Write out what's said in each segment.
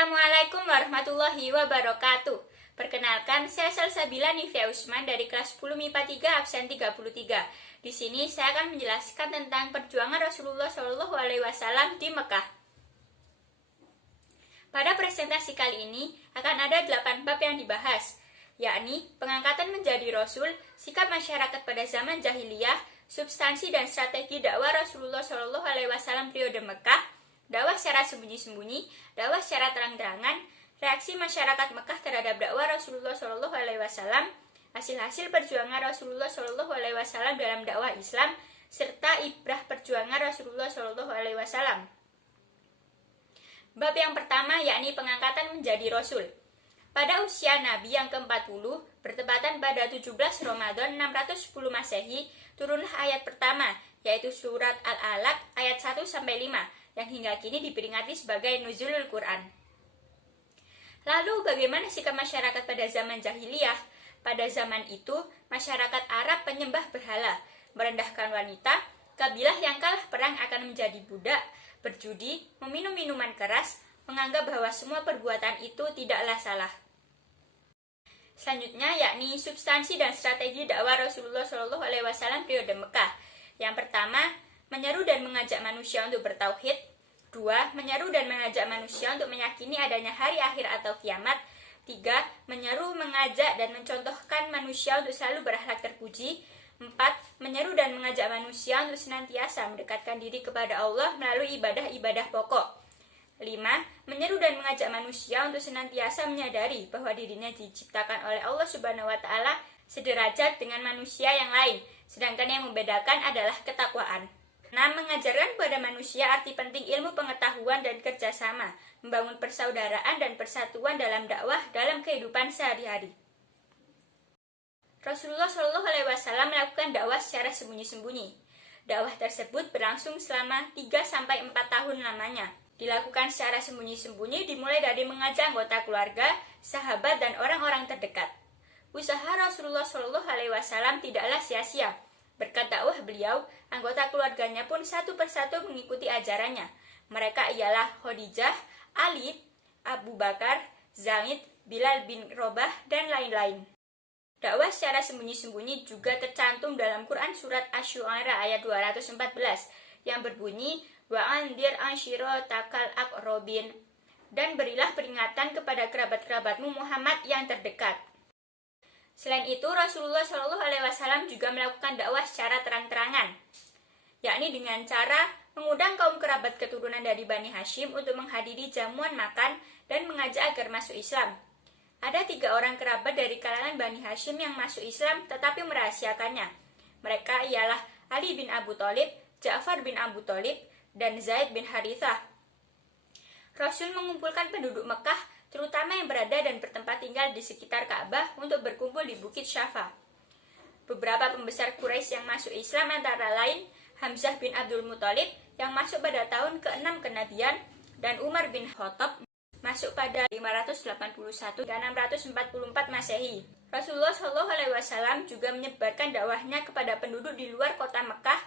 Assalamualaikum warahmatullahi wabarakatuh. Perkenalkan, saya Salsabila Nivia Usman dari kelas 10 MIPA 3 absen 33. Di sini saya akan menjelaskan tentang perjuangan Rasulullah SAW di Mekah. Pada presentasi kali ini akan ada 8 bab yang dibahas, yakni pengangkatan menjadi Rasul, sikap masyarakat pada zaman jahiliyah, substansi dan strategi dakwah Rasulullah SAW periode Mekah, dakwah secara sembunyi-sembunyi, dakwah secara terang-terangan, reaksi masyarakat Mekah terhadap dakwah Rasulullah SAW, hasil-hasil perjuangan Rasulullah SAW dalam dakwah Islam, serta ibrah perjuangan Rasulullah SAW. Bab yang pertama yakni pengangkatan menjadi Rasul. Pada usia Nabi yang ke-40, bertepatan pada 17 Ramadan 610 Masehi, turunlah ayat pertama, yaitu surat Al-Alaq ayat 1-5, yang hingga kini diperingati sebagai Nuzulul Quran. Lalu bagaimana sikap masyarakat pada zaman jahiliyah? Pada zaman itu, masyarakat Arab penyembah berhala, merendahkan wanita, kabilah yang kalah perang akan menjadi budak, berjudi, meminum minuman keras, menganggap bahwa semua perbuatan itu tidaklah salah. Selanjutnya yakni substansi dan strategi dakwah Rasulullah SAW periode Mekah. Yang pertama, menyeru dan mengajak manusia untuk bertauhid. 2. Menyeru dan mengajak manusia untuk meyakini adanya hari akhir atau kiamat. 3. Menyeru, mengajak dan mencontohkan manusia untuk selalu berakhlak terpuji. 4. Menyeru dan mengajak manusia untuk senantiasa mendekatkan diri kepada Allah melalui ibadah-ibadah pokok. 5. Menyeru dan mengajak manusia untuk senantiasa menyadari bahwa dirinya diciptakan oleh Allah Subhanahu wa Ta'ala sederajat dengan manusia yang lain, sedangkan yang membedakan adalah ketakwaan. 6. Mengajarkan kepada manusia arti penting ilmu pengetahuan dan kerjasama, membangun persaudaraan dan persatuan dalam dakwah dalam kehidupan sehari-hari. Rasulullah SAW melakukan dakwah secara sembunyi-sembunyi. Dakwah tersebut berlangsung selama 3-4 tahun lamanya. Dilakukan secara sembunyi-sembunyi dimulai dari mengajak anggota keluarga, sahabat, dan orang-orang terdekat. Usaha Rasulullah SAW tidaklah sia-sia. Berkat dakwah beliau, anggota keluarganya pun satu persatu mengikuti ajarannya. Mereka ialah Khadijah, Ali, Abu Bakar, Zaid, Bilal bin Robah, dan lain-lain. Dakwah secara sembunyi-sembunyi juga tercantum dalam Quran surat Asy-Syu'ara ayat 214 yang berbunyi wa'andir ansyiratakal aqrabin, dan berilah peringatan kepada kerabat-kerabatmu Muhammad yang terdekat. Selain itu, Rasulullah SAW juga melakukan dakwah secara terang-terangan, yakni dengan cara mengundang kaum kerabat keturunan dari Bani Hashim untuk menghadiri jamuan makan dan mengajak agar masuk Islam. Ada 3 orang kerabat dari kalangan Bani Hashim yang masuk Islam tetapi merahasiakannya. Mereka ialah Ali bin Abu Thalib, Ja'far bin Abu Thalib, dan Zaid bin Harithah. Rasul mengumpulkan penduduk Mekah, terutama yang berada dan bertempat tinggal di sekitar Ka'bah, untuk berkumpul di Bukit Syafa. Beberapa pembesar Quraisy yang masuk Islam antara lain Hamzah bin Abdul Muthalib yang masuk pada tahun ke-6 kenabian, dan Umar bin Khattab masuk pada 581 dan 644 Masehi. Rasulullah SAW juga menyebarkan dakwahnya kepada penduduk di luar kota Mekah,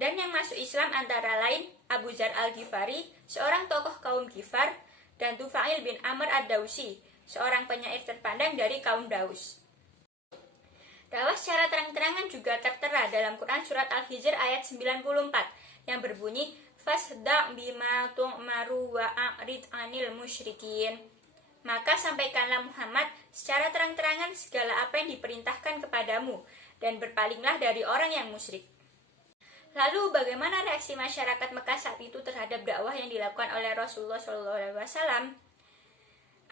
dan yang masuk Islam antara lain Abu Dzar al-Ghifari, seorang tokoh kaum Ghifar, dan Tufail bin Amr ad-Dausi, seorang penyair terpandang dari kaum Daus. Dakwah secara terang-terangan juga tertera dalam Quran surat Al-Hijr ayat 94 yang berbunyi fasda' bima tu'maru wa a'rid 'anil musyrikin. Maka sampaikanlah Muhammad secara terang-terangan segala apa yang diperintahkan kepadamu, dan berpalinglah dari orang yang musyrik. Lalu bagaimana reaksi masyarakat Mekah saat itu terhadap dakwah yang dilakukan oleh Rasulullah SAW?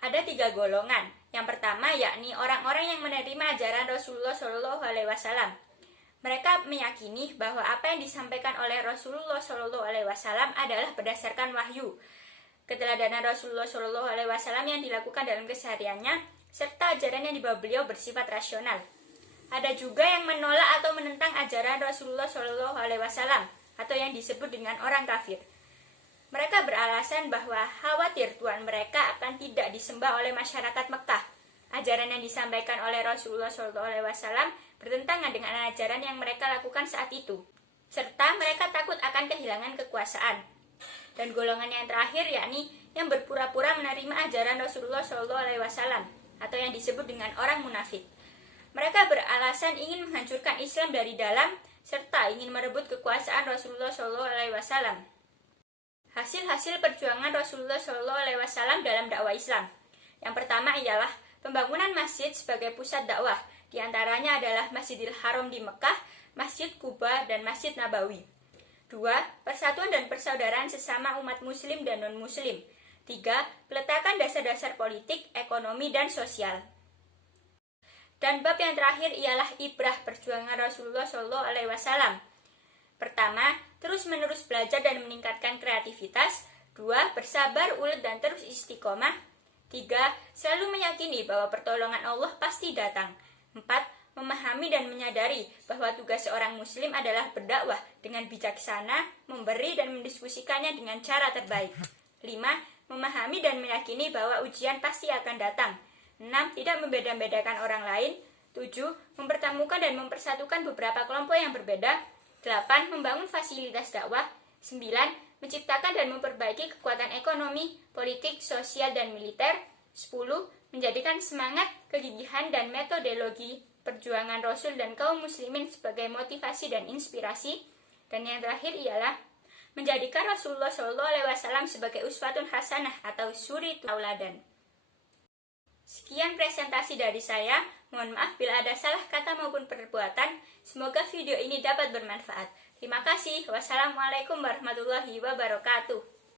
Ada 3 golongan. Yang pertama yakni orang-orang yang menerima ajaran Rasulullah SAW. Mereka meyakini bahwa apa yang disampaikan oleh Rasulullah SAW adalah berdasarkan wahyu. Keteladanan Rasulullah SAW yang dilakukan dalam kesehariannya, serta ajaran yang dibawa beliau bersifat rasional. Ada juga yang menolak atau menentang ajaran Rasulullah SAW atau yang disebut dengan orang kafir. Mereka beralasan bahwa khawatir Tuhan mereka akan tidak disembah oleh masyarakat Mekah. Ajaran yang disampaikan oleh Rasulullah SAW bertentangan dengan ajaran yang mereka lakukan saat itu, serta mereka takut akan kehilangan kekuasaan. Dan golongan yang terakhir yakni yang berpura-pura menerima ajaran Rasulullah SAW atau yang disebut dengan orang munafik. Mereka beralasan ingin menghancurkan Islam dari dalam serta ingin merebut kekuasaan Rasulullah SAW. Hasil-hasil perjuangan Rasulullah SAW dalam dakwah Islam. Yang pertama ialah pembangunan masjid sebagai pusat dakwah. Di antaranya adalah Masjidil Haram di Mekah, Masjid Kuba, dan Masjid Nabawi. 2. Persatuan dan persaudaraan sesama umat muslim dan non-muslim. 3. Peletakan dasar-dasar politik, ekonomi, dan sosial. Dan bab yang terakhir ialah ibrah perjuangan Rasulullah SAW. Pertama, terus-menerus belajar dan meningkatkan kreativitas. 2. Bersabar, ulet, dan terus istiqomah. 3. Selalu meyakini bahwa pertolongan Allah pasti datang. 4. Memahami dan menyadari bahwa tugas seorang muslim adalah berdakwah dengan bijaksana, memberi dan mendiskusikannya dengan cara terbaik. 5. Memahami dan meyakini bahwa ujian pasti akan datang. 6. Tidak membeda-bedakan orang lain. 7. Mempertemukan dan mempersatukan beberapa kelompok yang berbeda. 8. Membangun fasilitas dakwah. 9. Menciptakan dan memperbaiki kekuatan ekonomi, politik, sosial, dan militer. 10. Menjadikan semangat, kegigihan, dan metodologi perjuangan Rasul dan kaum muslimin sebagai motivasi dan inspirasi. Dan yang terakhir ialah menjadikan Rasulullah SAW sebagai uswatun hasanah atau suri tauladan. Sekian presentasi dari saya. Mohon maaf bila ada salah kata maupun perbuatan. Semoga video ini dapat bermanfaat. Terima kasih. Wassalamualaikum warahmatullahi wabarakatuh.